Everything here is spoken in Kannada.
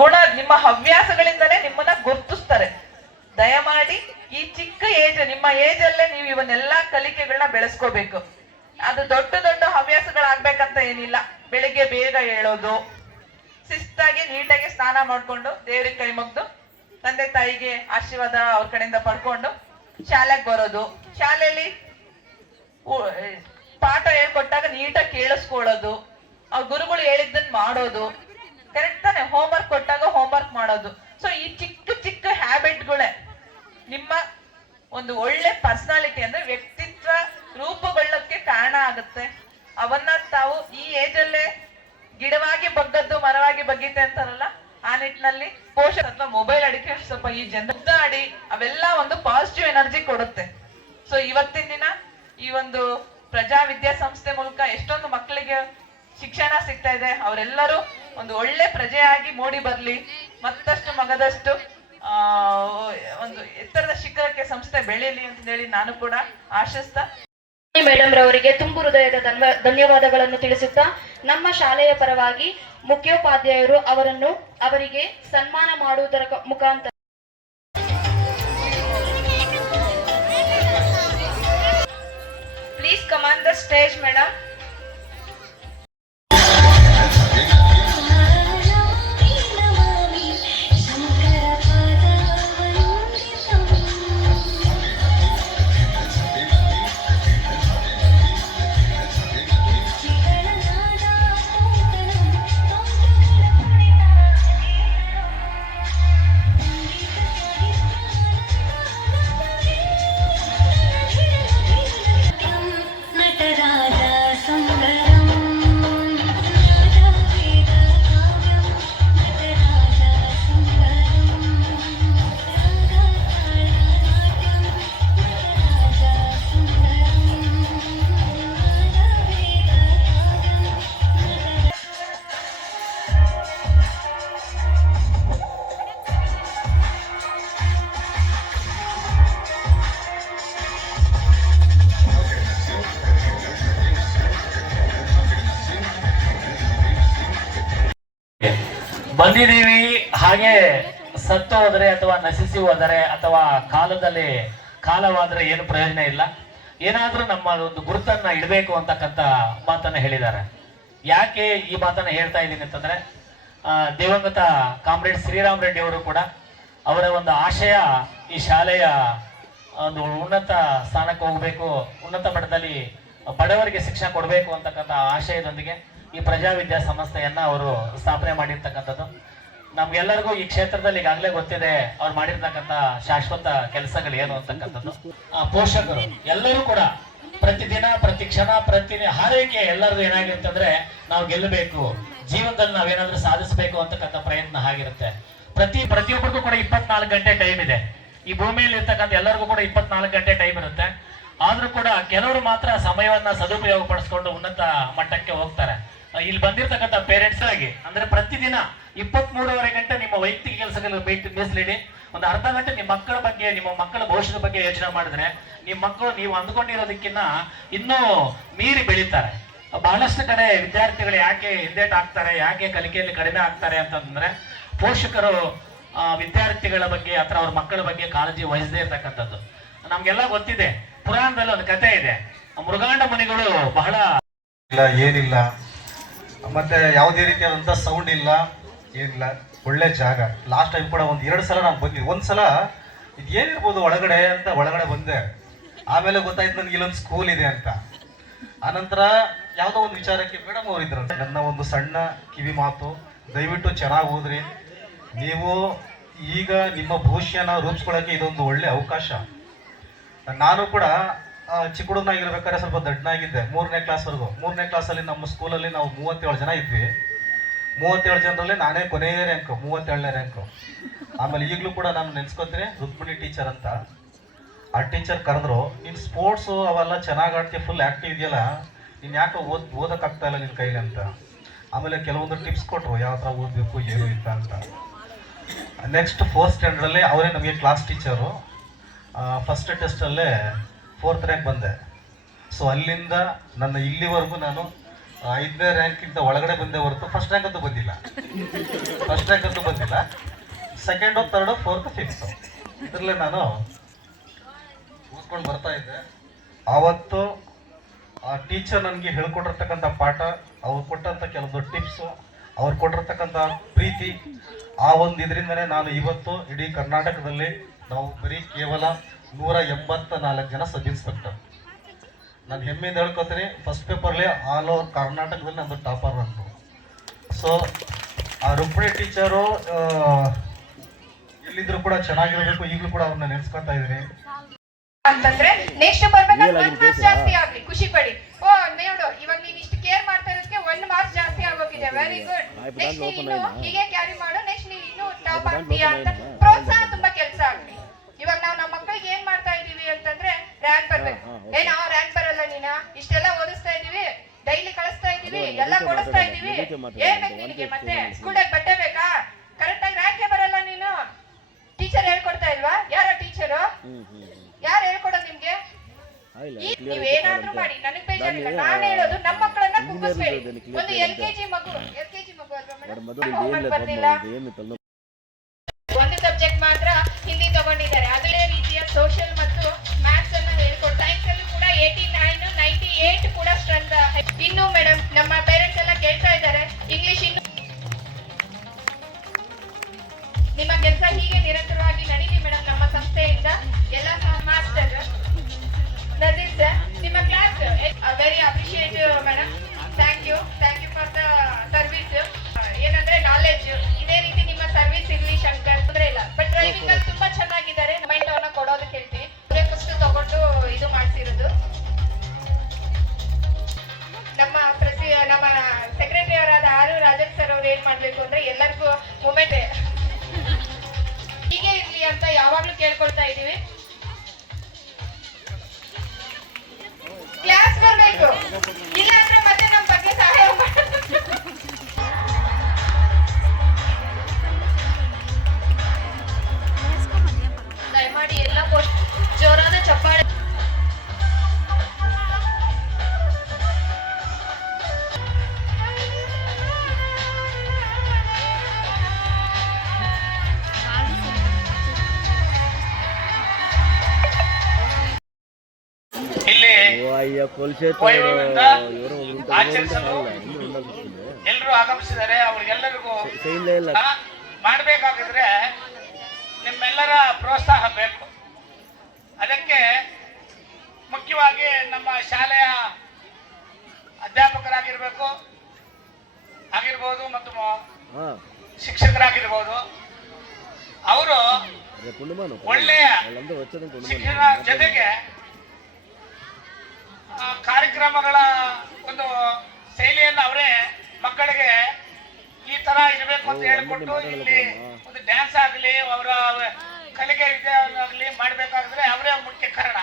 ಗುಣ ನಿಮ್ಮ ಹವ್ಯಾಸಗಳಿಂದಲೇ ನಿಮ್ಮನ್ನ ಗುರ್ತಿಸ್ತಾರೆ. ದಯಮಾಡಿ ಈ ಚಿಕ್ಕ ಏಜ್, ನಿಮ್ಮ ಏಜ್ ಅಲ್ಲೇ ನೀವು ಇವನ್ನೆಲ್ಲಾ ಕಲಿಕೆಗಳನ್ನ ಬೆಳೆಸ್ಕೋಬೇಕು. ಅದು ದೊಡ್ಡ ದೊಡ್ಡ ಹವ್ಯಾಸಗಳಾಗ್ಬೇಕಂತ ಏನಿಲ್ಲ. ಬೆಳಿಗ್ಗೆ ಬೇಗ ಹೇಳೋದು ಶಿಸ್ತಾಗಿ ನೀಟಾಗಿ ಸ್ನಾನ ಮಾಡ್ಕೊಂಡು ದೇವ್ರಿಗೆ ಕೈ ಮುಗ್ದು, ತಂದೆ ತಾಯಿಗೆ ಆಶೀರ್ವಾದ ಅವ್ರ ಕಡೆಯಿಂದ ಪಡ್ಕೊಂಡು ಶಾಲೆಗೆ ಬರೋದು. ಶಾಲೆಯಲ್ಲಿ ಪಾಠ ಹೇಳ್ಕೊಟ್ಟಾಗ ನೀಟಾಗಿ ಕೇಳಿಸ್ಕೊಳ್ಳೋದು. ಅವ್ರ ಗುರುಗಳು ಹೇಳಿದ್ದನ್ನ ಮಾಡೋದು. ಕರೆಕ್ಟ್ ತಾನೆ ಹೋಮ್ವರ್ಕ್ ಕೊಟ್ಟಾಗ ಹೋಮ್ವರ್ಕ್ ಮಾಡೋದು. ಸೊ ಈ ಚಿಕ್ಕ ಚಿಕ್ಕ ಹ್ಯಾಬಿಟ್ಗಳೇ ನಿಮ್ಮ ಒಂದು ಒಳ್ಳೆ ಪರ್ಸನಾಲಿಟಿ ಅಂದ್ರೆ ವ್ಯಕ್ತಿತ್ವ ರೂಪುಗೊಳ್ಳಕ್ಕೆ ಕಾರಣ ಆಗುತ್ತೆ. ಅವನ್ನ ತಾವು ಈ ಏಜ್ ಅಲ್ಲೇ ಗಿಡವಾಗಿ ಬಗ್ಗದ್ದು, ಮರವಾಗಿ ಬಗ್ಗೀತೆ ಅಂತಾರಲ್ಲ, ಆ ನಿಟ್ಟಿನಲ್ಲಿ ಪೋಷಕ ಅಥವಾ ಮೊಬೈಲ್ ಅಡಿಕೆ ಸ್ವಲ್ಪ ಈ ಜನ ಅಡಿ ಅವೆಲ್ಲ ಒಂದು ಪಾಸಿಟಿವ್ ಎನರ್ಜಿ ಕೊಡುತ್ತೆ. ಸೊ ಇವತ್ತಿನ ದಿನ ಈ ಒಂದು ಪ್ರಜಾ ವಿದ್ಯಾಸಂಸ್ಥೆ ಮೂಲಕ ಎಷ್ಟೊಂದು ಮಕ್ಕಳಿಗೆ ಶಿಕ್ಷಣ ಸಿಗ್ತಾ ಇದೆ, ಅವರೆಲ್ಲರೂ ಒಂದು ಒಳ್ಳೆ ಪ್ರಜೆಯಾಗಿ ಮೂಡಿ ಬರಲಿ ಮತ್ತಷ್ಟು ಮಗದಷ್ಟು ಆ ಒಂದು ಎತ್ತರದ ಶಿಖರಕ್ಕೆ ಸಂಸ್ಥೆ ಬೆಳೀಲಿ ಅಂತ ಹೇಳಿ ನಾನು ಕೂಡ ಆಶಿಸ್ತಾ. ಮೇಡಮ್ ರವರಿಗೆ ತುಂಬು ಹೃದಯದ ಧನ್ವ- ಧನ್ಯವಾದಗಳನ್ನು ತಿಳಿಸುತ್ತಾ ನಮ್ಮ ಶಾಲೆಯ ಪರವಾಗಿ ಮುಖ್ಯೋಪಾಧ್ಯಾಯರು ಅವರನ್ನು ಅವರಿಗೆ ಸನ್ಮಾನ ಮಾಡುವುದರ ಮುಖಾಂತರ please command the stage madam ಬಂದಿದ್ದೀವಿ. ಹಾಗೆ ಸತ್ತು ಹೋದರೆ ಅಥವಾ ನಶಿಸಿ ಹೋದರೆ ಅಥವಾ ಕಾಲದಲ್ಲಿ ಕಾಲವಾದರೆ ಏನು ಪ್ರಯೋಜನ ಇಲ್ಲ. ಏನಾದರೂ ನಮ್ಮ ಒಂದು ಗುರುತನ್ನ ಇಡಬೇಕು ಅಂತಕ್ಕಂಥ ಮಾತನ್ನು ಹೇಳಿದ್ದಾರೆ. ಯಾಕೆ ಈ ಮಾತನ್ನು ಹೇಳ್ತಾ ಇದ್ದೀನಿ ಅಂತಂದರೆ ದಿವಂಗತ ಕಾಮ್ರೇಡ್ ಶ್ರೀರಾಮ್ ರೆಡ್ಡಿ ಅವರು ಕೂಡ ಅವರ ಒಂದು ಆಶಯ ಈ ಶಾಲೆಯ ಒಂದು ಉನ್ನತ ಸ್ಥಾನಕ್ಕೆ ಹೋಗಬೇಕು, ಉನ್ನತ ಮಟ್ಟದಲ್ಲಿ ಬಡವರಿಗೆ ಶಿಕ್ಷಣ ಕೊಡಬೇಕು ಅಂತಕ್ಕಂಥ ಆಶಯದೊಂದಿಗೆ ಈ ಪ್ರಜಾವಿದ್ಯಾ ಸಂಸ್ಥೆಯನ್ನ ಅವರು ಸ್ಥಾಪನೆ ಮಾಡಿರ್ತಕ್ಕಂಥದ್ದು. ನಮ್ಗೆಲ್ಲರಿಗೂ ಈ ಕ್ಷೇತ್ರದಲ್ಲಿ ಈಗಾಗಲೇ ಗೊತ್ತಿದೆ ಅವ್ರು ಮಾಡಿರ್ತಕ್ಕಂಥ ಶಾಶ್ವತ ಕೆಲಸಗಳು ಏನು ಅಂತಕ್ಕಂಥದ್ದು. ಆ, ಪೋಷಕರು ಎಲ್ಲರೂ ಕೂಡ ಪ್ರತಿದಿನ ಪ್ರತಿ ಕ್ಷಣ ಪ್ರತಿ ಹಾರೈಕೆ ಎಲ್ಲರದು ಏನಾಗಿರುತ್ತೆ ಅಂದ್ರೆ ನಾವು ಗೆಲ್ಲಬೇಕು. ಜೀವನದಲ್ಲಿ ನಾವೇನಾದ್ರೂ ಸಾಧಿಸಬೇಕು ಅಂತಕ್ಕಂಥ ಪ್ರಯತ್ನ ಆಗಿರುತ್ತೆ. ಪ್ರತಿ ಪ್ರತಿಯೊಬ್ಬರಿಗೂ ಕೂಡ ಇಪ್ಪತ್ನಾಲ್ಕು ಗಂಟೆ ಟೈಮ್ ಇದೆ. ಈ ಭೂಮಿಯಲ್ಲಿ ಇರ್ತಕ್ಕಂಥ ಎಲ್ಲರಿಗೂ ಕೂಡ ಇಪ್ಪತ್ನಾಲ್ಕು ಗಂಟೆ ಟೈಮ್ ಇರುತ್ತೆ. ಆದ್ರೂ ಕೂಡ ಕೆಲವರು ಮಾತ್ರ ಸಮಯವನ್ನ ಸದುಪಯೋಗ ಪಡಿಸ್ಕೊಂಡು ಉನ್ನತ ಮಟ್ಟಕ್ಕೆ ಹೋಗ್ತಾರೆ. ಇಲ್ಲಿ ಬಂದಿರತಕ್ಕಂಥ ಪೇರೆಂಟ್ಸ್ ಆಗಿ, ಅಂದ್ರೆ ಪ್ರತಿದಿನ ಇಪ್ಪತ್ತ್ ಮೂರುವರೆ ಗಂಟೆ ನಿಮ್ಮ ವೈಯಕ್ತಿಕ ಕೆಲಸಗಳು ಮೀಸಲಿಡಿ. ಒಂದು ಅರ್ಧ ಗಂಟೆ ನಿಮ್ಮ ಮಕ್ಕಳ ಬಗ್ಗೆ, ನಿಮ್ಮ ಮಕ್ಕಳ ಭವಿಷ್ಯದ ಬಗ್ಗೆ ಯೋಚನೆ ಮಾಡಿದ್ರೆ, ನಿಮ್ಮ ಮಕ್ಕಳು ನೀವು ಅಂದ್ಕೊಂಡಿರೋದಕ್ಕಿಂತ ಇನ್ನೂ ಮೀರಿ ಬೆಳೀತಾರೆ. ಬಹಳಷ್ಟು ಕಡೆ ವಿದ್ಯಾರ್ಥಿಗಳು ಯಾಕೆ ಹಿಂದೇಟ್ ಆಗ್ತಾರೆ, ಯಾಕೆ ಕಲಿಕೆಯಲ್ಲಿ ಕಡಿಮೆ ಆಗ್ತಾರೆ ಅಂತಂದ್ರೆ, ಪೋಷಕರು ವಿದ್ಯಾರ್ಥಿಗಳ ಬಗ್ಗೆ ಅಥವಾ ಅವ್ರ ಮಕ್ಕಳ ಬಗ್ಗೆ ಕಾಳಜಿ ವಹಿಸದೇ ಇರತಕ್ಕಂಥದ್ದು. ನಮ್ಗೆಲ್ಲ ಗೊತ್ತಿದೆ, ಪುರಾಣದಲ್ಲಿ ಒಂದು ಕತೆ ಇದೆ. ಮೃಗಾಂಡ ಮುನಿಗಳು ಬಹಳ ಏನಿಲ್ಲ. ಮತ್ತೆ ಯಾವುದೇ ರೀತಿಯಾದಂಥ ಸೌಂಡ್ ಇಲ್ಲ, ಏನಿಲ್ಲ, ಒಳ್ಳೆ ಜಾಗ. ಲಾಸ್ಟ್ ಟೈಮ್ ಕೂಡ ಒಂದು ಎರಡು ಸಲ ನಾನು ಬಂದಿದ್ದೆ. ಒಂದು ಸಲ ಇದು ಏನಿರ್ಬೋದು ಒಳಗಡೆ ಅಂತ ಒಳಗಡೆ ಬಂದೆ. ಆಮೇಲೆ ಗೊತ್ತಾಯ್ತು ನನಗೆ ಇಲ್ಲೊಂದು ಸ್ಕೂಲ್ ಇದೆ ಅಂತ. ಆನಂತರ ಯಾವುದೋ ಒಂದು ವಿಚಾರಕ್ಕೆ ಮೇಡಮ್ ಅವರಿದ್ರು ನನ್ನ ಒಂದು ಸಣ್ಣ ಕಿವಿ ಮಾತು, ದಯವಿಟ್ಟು ಚೆನ್ನಾಗಿ ಓದ್ರಿ. ನೀವು ಈಗ ನಿಮ್ಮ ಭವಿಷ್ಯನ ರೂಪಿಸ್ಕೊಳ್ಳೋಕ್ಕೆ ಇದೊಂದು ಒಳ್ಳೆ ಅವಕಾಶ. ನಾನು ಕೂಡ ಚಿಕ್ಕ ಹುಡುಗನಾಗಿರ್ಬೇಕಾದ್ರೆ ಸ್ವಲ್ಪ ದಡ್ಡನಾಗಿದ್ದೆ. ಮೂರನೇ ಕ್ಲಾಸ್ವರೆಗೂ ಮೂರನೇ ಕ್ಲಾಸಲ್ಲಿ ನಮ್ಮ ಸ್ಕೂಲಲ್ಲಿ ನಾವು ಮೂವತ್ತೇಳು ಜನ ಇದ್ವಿ. ಮೂವತ್ತೇಳು ಜನರಲ್ಲಿ ನಾನೇ ಕೊನೆಯ ರ್ಯಾಂಕು ಮೂವತ್ತೇಳನೇ ರ್ಯಾಂಕು ಆಮೇಲೆ ಈಗಲೂ ಕೂಡ ನಾನು ನೆನ್ಸ್ಕೊತೀನಿ, ರುಕ್ಮಿಣಿ ಟೀಚರ್ ಅಂತ. ಆ ಟೀಚರ್ ಕರೆದ್ರು ನೀನು ಸ್ಪೋರ್ಟ್ಸು ಅವೆಲ್ಲ ಚೆನ್ನಾಗಿ ಆಡ್ತೀಯ ಫುಲ್ ಆ್ಯಕ್ಟಿವ್ ಇದೆಯಲ್ಲ, ನೀನು ಯಾಕೆ ಓದ್ ಓದೋಕ್ಕಾಗ್ತಾ ಇಲ್ಲ ನಿನ್ನ ಕೈಲಿ ಅಂತ. ಆಮೇಲೆ ಕೆಲವೊಂದು ಟಿಪ್ಸ್ ಕೊಟ್ಟರು ಯಾವ ಥರ ಓದಬೇಕು, ಏನು ಇಲ್ಲ ಅಂತ. ನೆಕ್ಸ್ಟ್ ಫೋರ್ತ್ ಸ್ಟ್ಯಾಂಡರ್ಡಲ್ಲಿ ಅವರೇ ನಮಗೆ ಕ್ಲಾಸ್ ಟೀಚರು ಫಸ್ಟ್ ಟೆಸ್ಟಲ್ಲೇ ಫೋರ್ತ್ ರ್ಯಾಂಕ್ ಬಂದೆ. ಸೊ ಅಲ್ಲಿಂದ ನನ್ನ ಇಲ್ಲಿವರೆಗೂ ನಾನು ಐದನೇ ರ್ಯಾಂಕಿಂದ ಒಳಗಡೆ ಬಂದೆ ಹೊರತು ಫಸ್ಟ್ ರ್ಯಾಂಕ್ ಅಂತೂ ಬಂದಿಲ್ಲ. ಫಸ್ಟ್ ರ್ಯಾಂಕ್ ಅಂತೂ ಬಂದಿಲ್ಲ. ಸೆಕೆಂಡು ತರ್ಡು ಫೋರ್ತ್ ಫಿಫ್ತ್ ಇದರಲ್ಲೇ ನಾನು ಓದ್ಕೊಂಡು ಬರ್ತಾ ಇದ್ದೆ. ಆವತ್ತು ಆ ಟೀಚರ್ ನನಗೆ ಹೇಳ್ಕೊಟ್ಟಿರ್ತಕ್ಕಂಥ ಪಾಠ, ಅವ್ರು ಕೊಟ್ಟಂಥ ಕೆಲವೊಂದು ಟಿಪ್ಸು ಅವ್ರು ಕೊಟ್ಟಿರ್ತಕ್ಕಂಥ ಪ್ರೀತಿ, ಆ ಒಂದು ಇದರಿಂದನೇ ನಾನು ಇವತ್ತು ಇಡೀ ಕರ್ನಾಟಕದಲ್ಲಿ ನಾವು ಬರೀ ಕೇವಲ ನೂರ ಎಂಬತ್ತ ನಾಲ್ಕು ಜನ ಸಬ್ ಇನ್ಸ್ಪೆಕ್ಟರ್. ನಾನು ಹೆಮ್ಮೆಯಿಂದ ಹೇಳ್ಕೊತೀನಿ ಫಸ್ಟ್ ಪೇಪರ್ಲಿ ಆಲ್ ಓವರ್ ಕರ್ನಾಟಕದಲ್ಲಿ ನಂದು ಟಾಪರ್ ಬಂತು ಸೊ ಆ ರುಕ್ಮಿಣಿ ಟೀಚರು ಎಲ್ಲಿದ್ರು ಕೂಡ ಚೆನ್ನಾಗಿರಬೇಕು ಈಗಲೂ ಕೂಡ ಅವ್ರನ್ನ ನೆನೆಸ್ಕೊತಾ ಇದ್ದೀನಿ. ಅಂತಂದ್ರೆ ನೆಕ್ಸ್ಟ್ ಬರ್ಬೇಕಾದ್ರೆ ಒಂದ್ ಮಾರ್ಕ್ಸ್ ಜಾಸ್ತಿ ಆಗ್ಲಿ ಖುಷಿ ಪಡಿ. ಓ ನೋಡು ಇವಾಗ ನೀನ್ ಇಷ್ಟು ಕೇರ್ ಮಾಡ್ತಾ ಇರೋದಕ್ಕೆ ಒಂದ್ ಮಾರ್ಕ್ಸ್ ಜಾಸ್ತಿ ಆಗೋಗಿದೆ. ವೆರಿ ಗುಡ್ ನೆಕ್ಸ್ಟ್ ನೀನ್ ಹೀಗೆ ಕ್ಯಾರಿ ಮಾಡು ನೆಕ್ಸ್ಟ್ ನೀನು ಇನ್ನು ಟಾಪ್ ಆಗ್ತೀಯಾ ಅಂತ ಪ್ರೋತ್ಸಾಹ ತುಂಬಾ ಕೆಲಸ ಆಗ್ಲಿ ಇವಾಗ ನಾವು ನಮ್ಮ ಮಕ್ಕಳಿಗೆ ಏನ್ ಮಾಡ್ತಾ ಇದೀವಿ ಅಂತಂದ್ರೆ ರ್ಯಾಂಕ್ ಬರ್ಬೇಕು ಏ ನಾವು ರ್ಯಾಂಕ್ ಬರಲ್ಲ ನೀನ ಇಷ್ಟೆಲ್ಲ ಓದಿಸ್ತಾ ಇದೀವಿ ಡೈಲಿ ಕಳಿಸ್ತಾ ಇದೀವಿ ಎಲ್ಲ ಕೊಡಿಸ್ತಾ ಇದೀವಿ ಏನ್ ಬೇಕು ನಿನಗೆ ಮತ್ತೆ? ಸ್ಕೂಲಾಗ ಬಟ್ಟೆ ಬೇಕಾ? ಕರೆಕ್ಟ್ ಆಗಿ ರಾಕೆ ಬರಲ್ಲ ನೀನು. ಟೀಚರ್ ಹೇಳ್ಕೊಡ್ತಾ ಇಲ್ವಾ? ಯಾರ ಟೀಚರು ಯಾರು ಹೇಳ್ಕೊಡೋದು ನಿಮ್ಗೆ? ನೀವ್ ಏನಾದ್ರೂ ಮಾಡಿ ನನಗ್ ಬೇಜಾರಿಲ್ಲ ನಾನು ಹೇಳೋದು ನಮ್ಮ ಮಕ್ಕಳನ್ನ ಕುಗ್ಗಿಸ್ಬೇಡಿ ಒಂದು ಎಲ್ ಕೆಜಿ ಮಗು ಎಲ್ ಕೆಜಿ ಮಗು ಅಲ್ವಾ ಬರ್ಲಿಲ್ಲ. ಒಂದು ಸಬ್ಜೆಕ್ಟ್ ಮಾತ್ರ ಹಿಂದಿ ತಗೊಂಡಿದ್ದಾರೆ. ಅದೇ ರೀತಿಯ ಸೋಷಿಯಲ್ ಮತ್ತು ಏಟ್ ಕೂಡ ಸ್ಟ್ರೆಂತ್ ಇನ್ನು ಮೇಡಮ್ ನಮ್ಮ ಪೇರೆಂಟ್ಸ್ ಎಲ್ಲ ಕೇಳ್ತಾ ಇದ್ದಾರೆ. ಇಂಗ್ಲಿಷ್ ಇನ್ನು ನಿಮ್ಮ ಕೆಲಸ ಹೀಗೆ ನಿರಂತರವಾಗಿ ನಡೀಲಿ ಮೇಡಮ್ ನಮ್ಮ ಸಂಸ್ಥೆಯಿಂದ. ಎಲ್ಲ ಮಾಸ್ಟರ್ ನಿಮ್ಮ class very appreciate madam thank you thank you for the service ಏನಂದ್ರೆ ನಾಲೆಜ್ ಇದೇ ರೀತಿ ನಿಮ್ಮ ಸರ್ವಿಸ್ ಇರ್ಲಿ, ಶಂಕರ್. ಇಲ್ಲ. ಬಟ್ ಡ್ರೈವಿಂಗ್ ನಮ್ಮ ಸೆಕ್ರೆಟರಿ ಅವರಾದ ಆರು ರಾಜನ್ ಸರ್ ಅವ್ರು ಏನ್ ಮಾಡ್ಬೇಕು ಅಂದ್ರೆ ಎಲ್ಲರಿಗೂ ಮೂಮೆಂಟ್ ಅಯ್ಯ ಎಲ್ಲರೂ ಆಗಮಿಸಿದ್ದಾರೆ ಮಾಡಬೇಕಾಗಿದ್ರೆ ನಿಮ್ಮೆಲ್ಲರ ಪ್ರೋತ್ಸಾಹ ಬೇಕು. ಅದಕ್ಕೆ ಮುಖ್ಯವಾಗಿ ನಮ್ಮ ಶಾಲೆಯ ಅಧ್ಯಾಪಕರಾಗಿರ್ಬೇಕು ಆಗಿರ್ಬೋದು ಮತ್ತು ಶಿಕ್ಷಕರಾಗಿರ್ಬೋದು. ಅವರು ಒಳ್ಳೆಯ ಶಿಕ್ಷಣ ಜೊತೆಗೆ ಕಾರ್ಯಕ್ರಮಗಳ ಒಂದು ಶೈಲಿಯನ್ನು ಅವರೇ ಮಕ್ಕಳಿಗೆ ಈ ತರ ಇರಬೇಕು ಅಂತ ಹೇಳ್ಕೊಟ್ಟು ಇಲ್ಲಿ ಒಂದು ಡ್ಯಾನ್ಸ್ ಆಗಲಿ ಅವರ ಕಲಿಕೆ ವಿದ್ಯಾಗಲಿ ಮಾಡಬೇಕಾದ್ರೆ ಅವರೇ ಮುಖ್ಯ ಕಾರಣ.